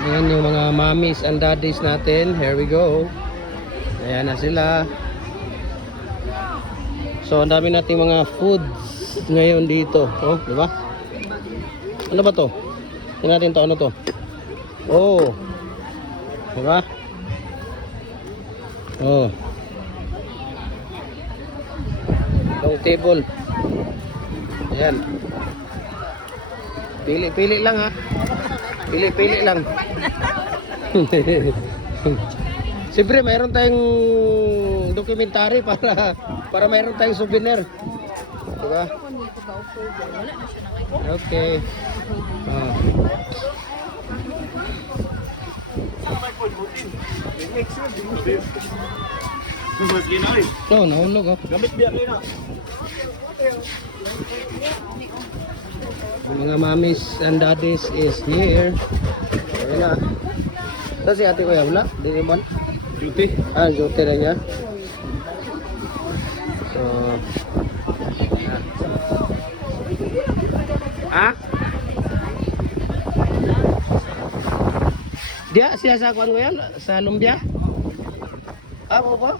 Ayan yung mga mommies and daddies natin. Here we go. Ayan na sila. So, ang dami nating mga foods ngayon dito. Oh, di ba? Ano ba to? Tingnan natin to. Ano to? Oh. Di ba? Oh. Long table. Ayan. Pili-pili lang ha. Pili-pili lang. Siyempre mayroon tayong documentary para mayroon tayong souvenir. Diba? Okay. Ah. No, nahulog oh. Gamit biya kayo na. Mga mommies and daddies is here. Ayan na. Saan si ate kuya? Wala? Di naman? Duty. Ah, duty na niya. So, ah? Dia siya sa kuan kuya? Sa lumbia? Ah, mo ba?